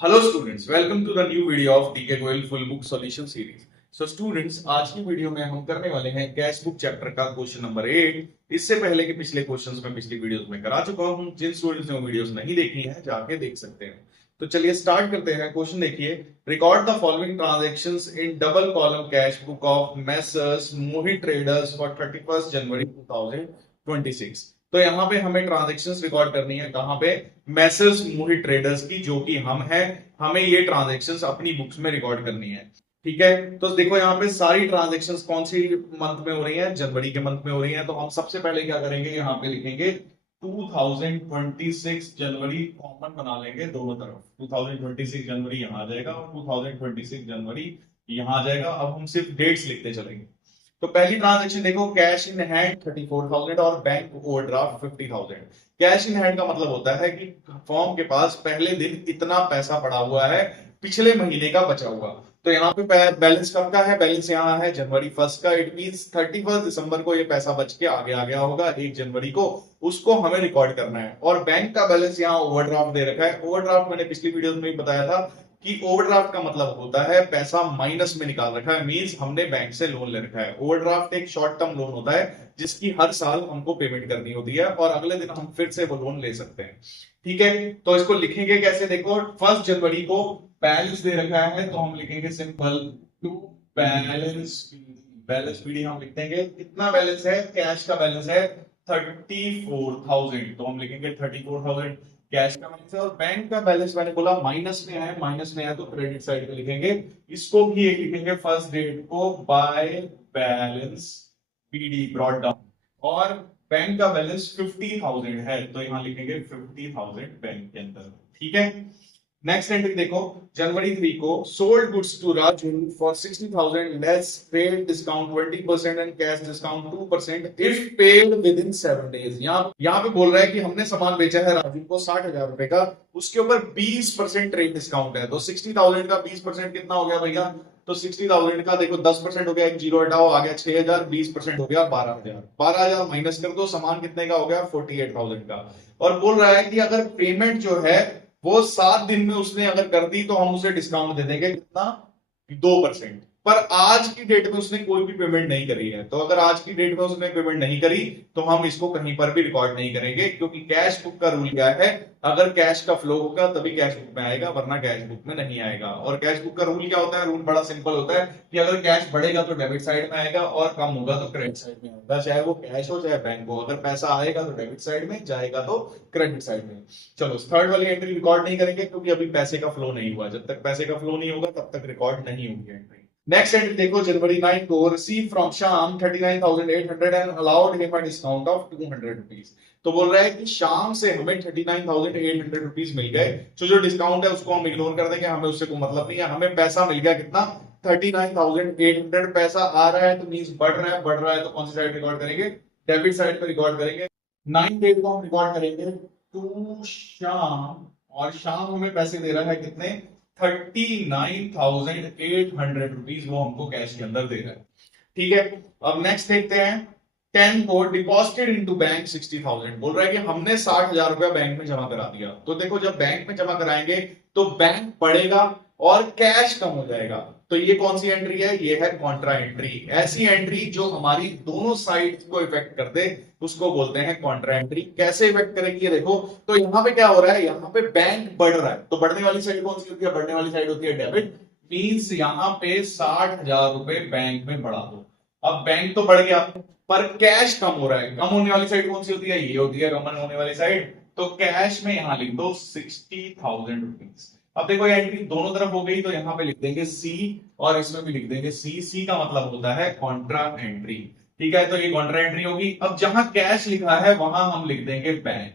Hello students, welcome to the new video of DK Goyal full book solution series. So students, आज की video में हम करने वाले हैं कैश बुक चैप्टर का क्वेश्चन नंबर 8। इससे पहले के पिछले क्वेश्चंस में पिछली वीडियोस में करा चुका हूं। जिन स्टूडेंट्स ने वो वीडियोस नहीं देखी हैं जाके देख सकते हैं। तो चलिए स्टार्ट करते हैं। क्वेश्चन देखिए, record the following transactions in double column cash book of messrs Mohit traders for 31 जनवरी 2026। तो यहाँ पे हमें ट्रांजैक्शंस रिकॉर्ड करनी है। कहां पे? मैसेज मोहित ट्रेडर्स की, जो कि हम हैं। हमें ये ट्रांजैक्शंस अपनी बुक्स में रिकॉर्ड करनी है। ठीक है, तो देखो यहाँ पे सारी ट्रांजैक्शंस कौन सी मंथ में हो रही हैं? जनवरी के मंथ में हो रही हैं। तो हम सबसे पहले क्या करेंगे, यहाँ पे लिखेंगे 2026 जनवरी, कॉमन बना लेंगे दोनों तरफ। 2026 जनवरी यहाँ आ जाएगा और 2026 जनवरी यहाँ आ जाएगा। अब हम सिर्फ डेट्स लिखते चलेंगे। तो पहली ट्रांजैक्शन देखो, कैश इन हैंड 34,000 और bank overdraft 50,000। Cash in hand का मतलब होता है कि फॉर्म के पास पहले दिन इतना पैसा पड़ा हुआ है, पिछले महीने का बचा हुआ। तो यहाँ पे बैलेंस कब का है? बैलेंस यहाँ है जनवरी 1 का। इट मींस 31 दिसंबर को ये पैसा बच के आगे आ गया होगा 1 जनवरी को। उसको हमें रिकॉर्ड करना है। और बैंक का बैलेंस यहाँ ओवरड्राफ्ट दे रखा है। ओवरड्राफ्ट मैंने पिछली वीडियो में भी बताया था कि ओवरड्राफ्ट का मतलब होता है पैसा माइनस में निकाल रखा है। मींस हमने बैंक से लोन ले रखा है। ओवरड्राफ्ट एक शॉर्ट टर्म लोन होता है जिसकी हर साल हमको पेमेंट करनी होती है और अगले दिन हम फिर से वो लोन ले सकते हैं। ठीक है, तो इसको लिखेंगे कैसे? देखो, 1 जनवरी को बैलेंस दे रखा है तो हम लिखेंगे सिंपल टू बैलेंस। बैलेंस पीडी हम लिख देंगे। कितना बैलेंस है? कैश का बैलेंस है 34,000, तो हम लिखेंगे 34,000 कैश का बैलेंस है। और बैंक का बैलेंस मैंने बोला माइनस में है, माइनस में है तो क्रेडिट साइड पे लिखेंगे। इसको भी एक लिखेंगे फर्स्ट डेट को by balance PD brought down. और बैंक का बैलेंस 50,000 है तो यहां लिखेंगे 50,000 बैंक के अंदर। ठीक है, नेक्स्ट एंट्री देखो, जनवरी 3 को sold goods to Raju for 60,000 less paid discount 20% and cash discount 2% if paid within 7 days. यहाँ पे बोल रहा है कि हमने सामान बेचा है राजू को 60,000 रुपए का, उसके ऊपर 20% ट्रेड डिस्काउंट है। तो 60,000 का 20% कितना हो गया भैया? तो 60,000 का देखो 10% हो गया, एक जीरो हटाओ, आ गया 6,000, 20% हो गया 12,000। 12,000 माइनस कर दो, सामान कितने का हो गया? 48,000 का। और बोल रहा है कि अगर पेमेंट जो है वो 7 दिन में उसने अगर कर दी तो हम उसे डिस्काउंट दे देंगे। कितना? 2%। पर आज की डेट में उसने कोई भी पेमेंट नहीं करी है। तो अगर आज की डेट में उसने पेमेंट नहीं करी तो हम इसको कहीं पर भी रिकॉर्ड नहीं करेंगे, क्योंकि कैश बुक का रूल क्या है? अगर कैश का फ्लो होगा तभी कैश बुक में आएगा, वरना कैश बुक में नहीं आएगा। और कैश बुक का रूल क्या होता है? रूल बड़ा सिंपल होता है कि अगर कैश बढ़ेगा तो डेबिट साइड में आएगा और कम होगा तो क्रेडिट साइड में आएगा। चाहे वो कैश हो चाहे बैंक हो, अगर पैसा आएगा तो डेबिट साइड में, जाएगा तो क्रेडिट साइड में। चलो, थर्ड वाली एंट्री रिकॉर्ड नहीं करेंगे क्योंकि अभी पैसे का फ्लो नहीं हुआ। जब तक पैसे का फ्लो नहीं होगा तब तक रिकॉर्ड नहीं होगी एंट्री। नेक्स्ट एंट्री देखो, जनवरी 9 को रिसीव फ्रॉम शाम 39,800 and allowed him a discount of 200 rupees. तो बोल रहा है कि शाम से हमें 39,800 रुपीज मिल गए। तो जो डिस्काउंट है उसको हम इग्नोर कर देंगे, हमें उससे कोई मतलब नहीं है। हमें पैसा मिल गया कितना? 39,800 पैसा आ रहा है तो मीन्स बढ़ रहा है। बढ़ रहा है तो कौन सी साइड रिकॉर्ड करेंगे? डेबिट साइड पर रिकॉर्ड करेंगे। 9 डेट को हम रिकॉर्ड करेंगे टू शाम, और शाम हमें पैसे दे रहा है कितने? 39,800 रुपीज वो हमको कैश के अंदर दे रहा है। ठीक है, अब नेक्स्ट देखते हैं। 10 को डिपॉजिटेड इनटू बैंक 60,000। बोल रहा है कि हमने 60,000 रुपया बैंक में जमा करा दिया। तो देखो, जब बैंक में जमा कराएंगे तो बैंक बढ़ेगा और कैश कम हो जाएगा। तो ये कौन सी एंट्री है? ये है कॉन्ट्रा एंट्री। ऐसी एंट्री जो हमारी दोनों साइड को इफेक्ट कर दे उसको बोलते हैं कॉन्ट्रा एंट्री। कैसे इफेक्ट करेगी? देखो, तो यहाँ पे क्या हो रहा है? यहाँ पे बैंक बढ़ रहा है तो बढ़ने वाली साइड कौन सी होती है? बढ़ने वाली साइड होती है डेबिट। मींस यहाँ पे 60,000 रुपए बैंक में बढ़ा दो। अब बैंक तो बढ़ गया पर कैश कम हो रहा है। कम होने वाली साइड कौन सी होती है? ये होती है कम होने वाली साइड। तो कैश में यहां लिख दो 60,000 रुपीज। अब देखो, ये एंट्री दोनों तरफ हो गई तो यहां पे लिख देंगे सी और इसमें भी लिख देंगे सी। सी का मतलब होता है कॉन्ट्रा एंट्री। ठीक है, तो ये कॉन्ट्रा एंट्री होगी। अब जहां कैश लिखा है वहां हम लिख देंगे बैंक।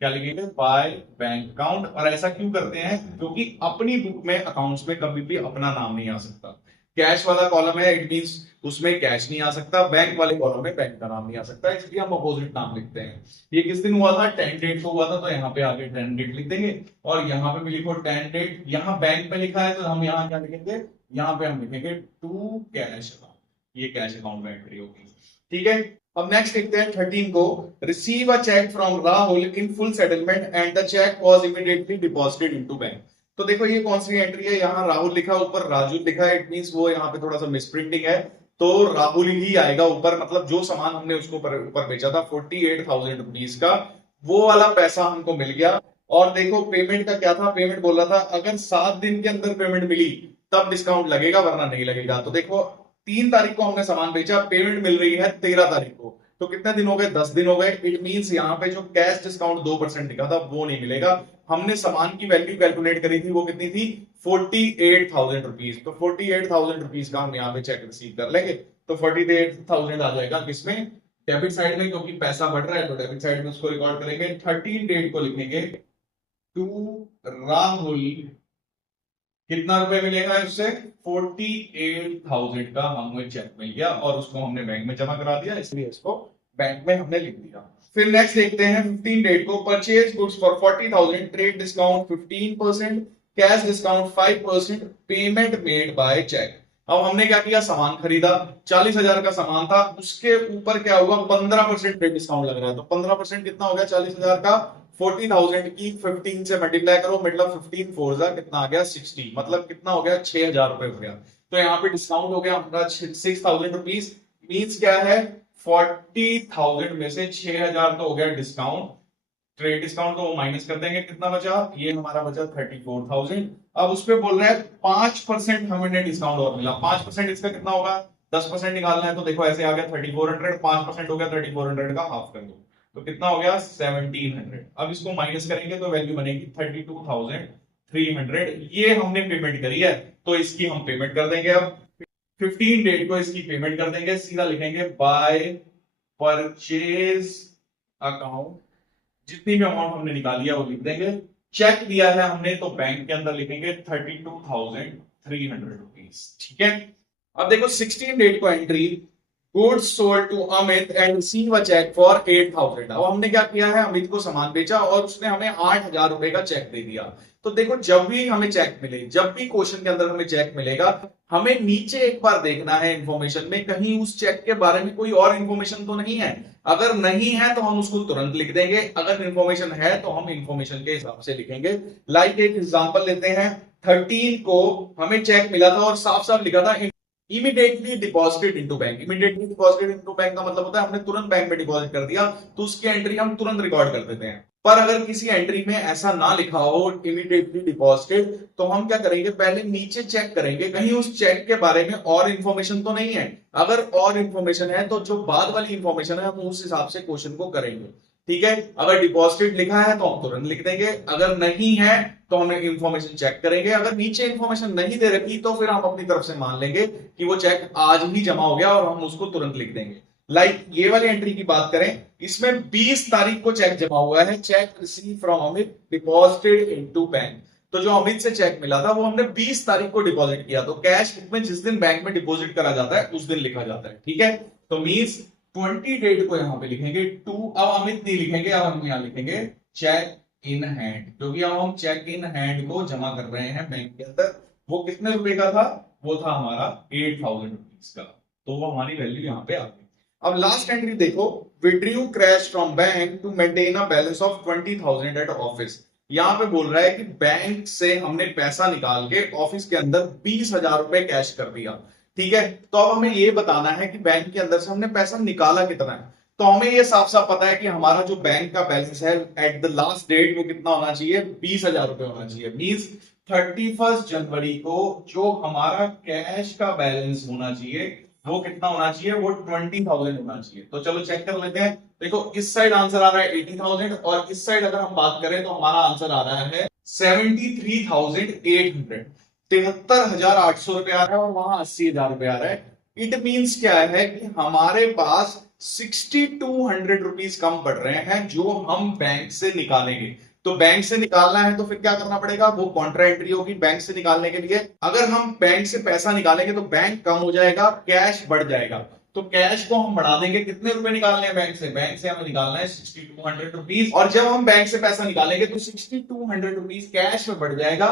क्या लिखेंगे? By bank account. और ऐसा क्यों करते हैं? क्योंकि अपनी बुक में अकाउंट्स में कभी भी अपना नाम नहीं आ सकता। कैश वाला कॉलम है, इट मींस उसमें कैश नहीं आ सकता। बैंक वाले कॉलम में बैंक का नाम नहीं आ सकता, इसलिए हम अपोजिट नाम लिखते हैं। ये किस दिन हुआ था? 10 डेट को हुआ था, तो यहाँ पे आगे 10 डेट लिख देंगे। और यहाँ पे भी लिखो 10 डेट। यहाँ बैंक में लिखा है तो हम यहाँ क्या लिखेंगे? यहाँ पे हम लिखेंगे टू कैश अकाउंट। ये कैश अकाउंट में एंट्री होगी। ठीक है, अब नेक्स्ट देखते हैं 13 को, receive a cheque from Rahul in full settlement and the cheque was immediately deposited into bank. तो देखो ये कौन सी एंट्री है, यहाँ राहुल लिखा ऊपर राजू लिखा है, इट मींस वो यहाँ पे थोड़ा सा मिसप्रिंटिंग है, तो राहुल ही आएगा ऊपर, मतलब जो सामान हमने उसको ऊपर बेचा था 48,000 रुपीज का, वो वाला पैसा हमको मिल गया। और देखो पेमेंट का क्या था, पेमेंट बोल रहा था अगर 7 दिन के अंदर पेमेंट मिली तब डिस्काउंट लगेगा वरना नहीं लगेगा। तो देखो 3 तारीख को हमने सामान बेचा, पेमेंट मिल रही है 13 तारीख को, तो कितने दिन हो गए, 10 दिन हो गए। इट मींस यहाँ पे जो कैश डिस्काउंट 2% लिखा था वो नहीं मिलेगा। हमने सामान की वैल्यू कैलकुलेट करी थी, वो कितनी थी, 48,000 रुपीज। तो 48,000 रुपीज का हम यहाँ पे चेक रिसीव कर लेंगे। तो 48,000 आ जाएगा किसमें, डेबिट साइड में, क्योंकि पैसा बढ़ रहा है तो डेबिट साइड में उसको रिकॉर्ड करेंगे। 13 डेट को लिखेंगे टू राहुल, कितना रुपए मिलेगा उससे, 48,000 का हमें चेक मिल गया और उसको हमने बैंक में जमा करा दिया, इसलिए इसको बैंक में हमने लिख दिया। फिर नेक्स्ट देखते हैं 15 डेट को, purchase goods for 40,000, trade discount 15%, cash discount 5%, payment made by cheque. अब हमने क्या किया, सामान खरीदा, 40,000 का सामान था, उसके ऊपर क्या हुआ, 15% ट्रेड डिस्काउंट लग रहा है, तो 15% कितना हो गया 40,000 का, 40,000 की 15 से मल्टीप्लाई करो, मतलब 15 फोर जा कितना आ गया 60, मतलब कितना हो गया 6,000 रुपए हो गया। तो यहाँ पे डिस्काउंट हो गया हमारा 6,000 रुपीज, मीन्स क्या है 40,000 में से 6,000 तो हो गया डिस्काउंट, ट्रेड डिस्काउंट को माइनस कर देंगे, कितना बचा, ये हमारा बचा 34,000। अब उस पर बोल रहा है 5% हमें डिस्काउंट और मिला, 5% इसका कितना होगा, 10% निकालना है, तो देखो ऐसे आ गया 3400, 5% हो गया 3400 का हाफ कर दो, तो कितना हो गया 1700। अब इसको माइनस करेंगे तो वैल्यू बनेगी 32,300। ये हमने पेमेंट करी है तो इसकी हम पेमेंट कर देंगे। अब 15 डेट को इसकी पेमेंट कर देंगे, सीधा लिखेंगे बाय परचेज अकाउंट, जितनी भी अमाउंट हमने निकाली है वो लिख देंगे। चेक दिया है हमने तो बैंक के अंदर लिखेंगे 32,300 रुपीज, ठीक है। अब देखो 16 डेट को entry, goods sold to Amit and receive a cheque for 8,000। अब हमने क्या किया है, अमित को सामान बेचा और उसने हमें 8,000 रुपए का चेक दे दिया। तो देखो जब भी हमें चेक मिले, जब भी क्वेश्चन के अंदर हमें चेक मिलेगा, हमें नीचे एक बार देखना है इंफॉर्मेशन में कहीं उस चेक के बारे में कोई और इंफॉर्मेशन तो नहीं है। अगर नहीं है तो हम उसको तुरंत लिख देंगे, अगर इंफॉर्मेशन है तो हम इंफॉर्मेशन के हिसाब से लिखेंगे। लाइक एक एग्जांपल लेते हैं, 13 को हमें चेक मिला था और साफ साफ लिखा था immediately deposited into bank. Immediately deposited into bank का मतलब होता है हमने तुरंत बैंक में डिपॉजिट कर दिया, तो उसकी एंट्री हम तुरंत रिकॉर्ड कर देते हैं। पर अगर किसी एंट्री में ऐसा ना लिखा हो इमीडिएटली डिपॉजिटेड, तो हम क्या करेंगे, पहले नीचे चेक करेंगे कहीं उस चेक के बारे में और इंफॉर्मेशन तो नहीं है। अगर और इंफॉर्मेशन है तो जो बाद वाली इंफॉर्मेशन है हम उस हिसाब से क्वेश्चन को करेंगे, ठीक है। अगर डिपॉजिटेड लिखा है तो हम तुरंत लिख देंगे, अगर नहीं है तो हम इंफॉर्मेशन चेक करेंगे। अगर नीचे इंफॉर्मेशन नहीं दे रखी तो फिर हम अपनी तरफ से मान लेंगे कि वो चेक आज ही जमा हो गया और हम उसको तुरंत लिख देंगे। लाइक ये वाली एंट्री की बात करें, इसमें 20 तारीख को चेक जमा हुआ है, check receive from Amit deposited into bank. तो जो अमित से चेक मिला था वो हमने 20 तारीख को डिपॉजिट किया, तो कैश बुक में जिस दिन बैंक में डिपॉजिट करा जाता है उस दिन लिखा जाता है, ठीक है। तो मींस 20 डेट को यहां पे लिखेंगे टू, अब अमित नहीं लिखेंगे, अब हम यहां लिखेंगे चेक इन हैंड, क्योंकि अब हम चेक इन हैंड को जमा कर रहे हैं बैंक के अंदर। वो कितने रुपए का था, वो था हमारा 8,000 रुपीज का, तो वो हमारी वैल्यू यहां पे आ गई। अब लास्ट एंट्री देखो, withdrew cash from bank to maintain a balance of 20,000 at office. यहां पे बोल रहा है कि बैंक से हमने पैसा निकाल के ऑफिस के अंदर 20,000 रुपए कैश कर दिया, ठीक है। तो अब हमें ये बताना है कि बैंक के अंदर से हमने पैसा निकाला कितना है। तो हमें ये साफ साफ पता है कि हमारा जो बैंक का बैलेंस है एट द लास्ट डेट वो कितना होना चाहिए, 20,000 रुपए होना चाहिए। मींस 31 जनवरी को जो हमारा कैश का बैलेंस होना चाहिए वो कितना होना चाहिए, वो 20,000 होना चाहिए। तो चलो चेक कर लेते हैं। देखो इस साइड आंसर आ रहा है 80,000 और इस साइड अगर हम बात करें तो हमारा आंसर आ रहा है 73,800, 73,800 रुपए आ रहा है और वहां 80,000 रुपए आ रहा है। इट मींस क्या है कि हमारे पास 6,200 रुपीज कम पड़ रहे हैं जो हम बैंक से निकालेंगे। तो बैंक से निकालना है तो फिर क्या करना पड़ेगा, वो कॉन्ट्रा एंट्री होगी बैंक से निकालने के लिए। अगर हम बैंक से पैसा निकालेंगे तो बैंक कम हो जाएगा, कैश बढ़ जाएगा। तो कैश को हम बढ़ा देंगे, कितने रुपए निकालने हैं बैंक से, बैंक से हमें निकालना है 6,200 रुपीज। और जब हम बैंक से पैसा निकालेंगे तो 6,200 रुपीज कैश में बढ़ जाएगा,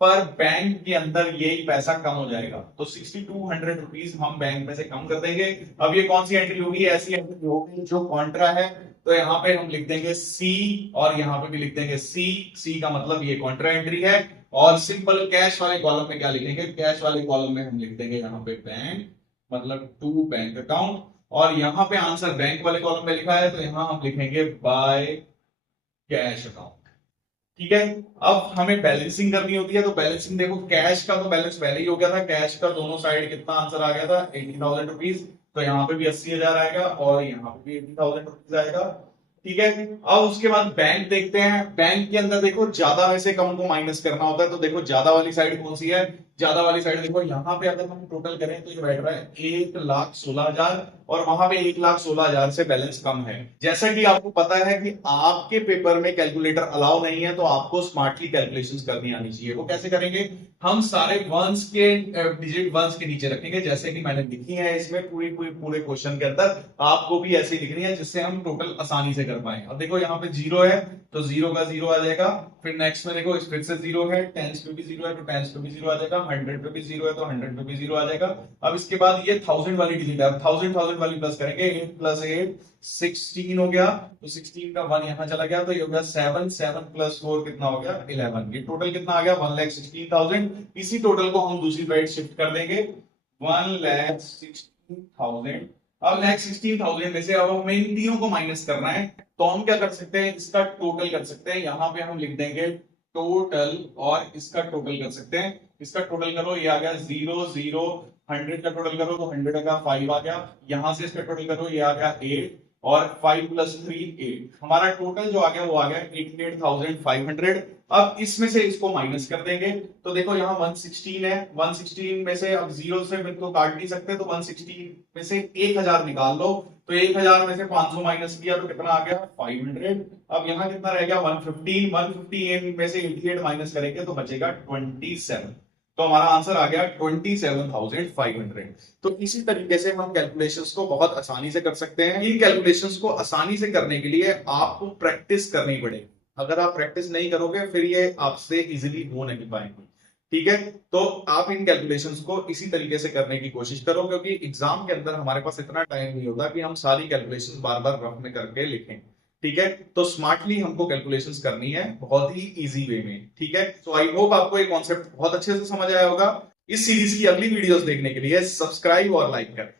पर बैंक के अंदर यही पैसा कम हो जाएगा। तो 6,200 रुपीज हम बैंक में से कम कर देंगे। अब ये कौन सी एंट्री होगी, ऐसी एंट्री होगी जो कॉन्ट्रा है। तो यहाँ पे हम लिख देंगे सी और यहाँ पे भी लिख देंगे सी। सी का मतलब ये कॉन्ट्रा एंट्री है। और सिंपल कैश वाले कॉलम में क्या लिखेंगे, कैश वाले कॉलम में हम लिख देंगे यहाँ पे बैंक, मतलब टू बैंक अकाउंट, और यहाँ पे आंसर बैंक वाले कॉलम में लिखा है तो यहाँ हम लिखेंगे बाय कैश अकाउंट। ठीक है, अब हमें बैलेंसिंग करनी होती है, तो बैलेंसिंग देखो, कैश का तो बैलेंस पहले ही हो गया था, कैश का दोनों साइड कितना आंसर आ गया था 80,000 रुपीज, तो यहाँ पे भी 80,000 आएगा और यहाँ पे भी 80,000 रुपीज आएगा। ठीक है, अब उसके बाद बैंक देखते हैं। बैंक के अंदर देखो ज्यादा में से कम को माइनस करना होता है, तो देखो ज्यादा वाली साइड कौन सी है, ज्यादा वाली साइड देखो यहाँ पे अगर हम टोटल करें तो ये बैठ रहा है 1,16,000 और वहां पे 1,16,000 से बैलेंस कम है। जैसा कि आपको पता है कि आपके पेपर में कैलकुलेटर अलाउ नहीं है, तो आपको स्मार्टली कैलकुलेशंस करनी आनी चाहिए। वो कैसे करेंगे, हम सारे वंस के डिजिट वंस के नीचे रखेंगे, जैसे कि मैंने लिखी है इसमें पूरे क्वेश्चन के अंदर, आपको भी ऐसे ही लिखनी है जिससे हम टोटल आसानी से कर पाए। अब देखो यहाँ पे 0 है तो 0 का 0 आ जाएगा, फिर नेक्स्ट में देखो फिर से 0 है, टेंस पे भी 0 है तो टेंस पे भी 0 आ जाएगा, 100 पे भी 0 है तो 100 पे भी 0 आ जाएगा। अब इसके बाद ये 1000 वाली डिजिट है, अब 1000 वाली प्लस करेंगे, 8 प्लस 8 16 हो गया, तो 16 का 1 यहां चला गया तो ये हो गया 7, 7 प्लस 4 कितना हो गया 11, ये टोटल कितना आ गया 1,16,000। इसी टोटल को हम दूसरी साइड शिफ्ट कर देंगे 1,16,000। अब नेक्स्ट 16,000 में से अब हमें इन तीनों को माइनस करना है, तो हम क्या कर सकते हैं, इसका टोटल कर सकते हैं। यहां पे हम लिख देंगे टोटल और इसका टोटल कर सकते हैं। इसका टोटल करो, ये आ गया 0 0, 100 का टोटल करो तो 100 का 5 आ गया, यहां से इसका टोटल करो, ये आ गया 8 और 5 प्लस 3 8, हमारा टोटल जो आ गया वो आ गया 88,500। अब इसमें से इसको माइनस कर देंगे, तो देखो यहाँ 116 है, 116 में से अब 0 से तो काट नहीं सकते, तो 116 में से 1000 निकाल लो, तो 1000 में से 500 माइनस किया तो कितना आ गया 500। अब यहाँ कितना रह गया 150, 150 में से 88 माइनस करेंगे तो बचेगा 27, तो हमारा आंसर आ गया 27,500। तो इसी तरीके से हम कैलकुलेशंस को बहुत आसानी से कर सकते हैं। इन कैलकुलेशंस को आसानी से करने के लिए आपको प्रैक्टिस करनी पड़ेगी, अगर आप प्रैक्टिस नहीं करोगे फिर ये आपसे इजीली हो नहीं पाएंगे। ठीक है, तो आप इन कैलकुलेशंस को इसी तरीके से करने की कोशिश करो, क्योंकि एग्जाम के अंदर हमारे पास इतना टाइम नहीं होता कि हम सारी कैलकुलेशंस बार बार रफ में करके लिखें। ठीक है, तो स्मार्टली हमको कैलकुलेशंस करनी है बहुत ही इजी वे में। ठीक है, तो आई होप आपको ये कॉन्सेप्ट बहुत अच्छे से समझ आया होगा। इस सीरीज की अगली वीडियोस देखने के लिए सब्सक्राइब और लाइक करें।